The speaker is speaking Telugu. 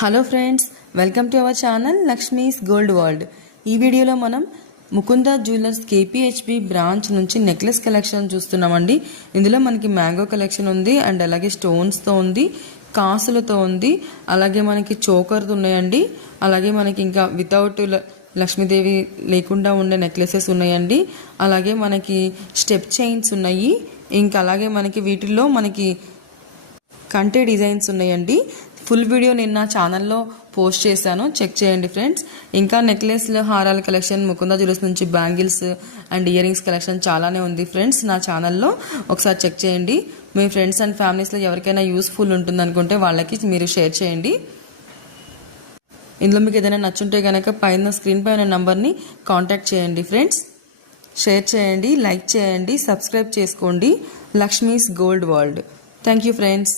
Hello friends, welcome to our channel Lakshmi's gold world. ఈ వీడియోలో మనం ముకుంద జ్యువెలర్స్ కేపీహెచ్బి బ్రాంచ్ నుంచి నెక్లెస్ కలెక్షన్ చూస్తున్నామండి. ఇందులో మనకి మ్యాంగో కలెక్షన్ ఉంది అండ్ అలాగే స్టోన్స్తో ఉంది, కాసులతో ఉంది, అలాగే మనకి చోకర్తో ఉన్నాయండి. అలాగే మనకి ఇంకా వితౌట్ లక్ష్మీదేవి లేకుండా ఉండే నెక్లెసెస్ ఉన్నాయండి. అలాగే మనకి స్టెప్ చైన్స్ ఉన్నాయి. ఇంకా అలాగే మనకి వీటిల్లో మనకి కంటే డిజైన్స్ ఉన్నాయండి. ఫుల్ వీడియో నేను నా ఛానల్లో పోస్ట్ చేశాను, చెక్ చేయండి ఫ్రెండ్స్. ఇంకా నెక్లెస్లు, హారాల కలెక్షన్, ముకుంద జ్యువెలర్స్ నుంచి bangles and ear rings collection చాలానే ఉంది ఫ్రెండ్స్. నా ఛానల్లో ఒకసారి చెక్ చేయండి. మీ ఫ్రెండ్స్ అండ్ ఫ్యామిలీస్లో ఎవరికైనా యూస్ఫుల్ ఉంటుంది అనుకుంటే వాళ్ళకి మీరు షేర్ చేయండి. ఇందులో మీకు ఏదైనా నచ్చుంటే కనుక పైన స్క్రీన్ పైన నెంబర్ని కాంటాక్ట్ చేయండి ఫ్రెండ్స్. షేర్ చేయండి, లైక్ చేయండి, సబ్స్క్రైబ్ చేసుకోండి. Lakshmi's gold world. Thank you friends.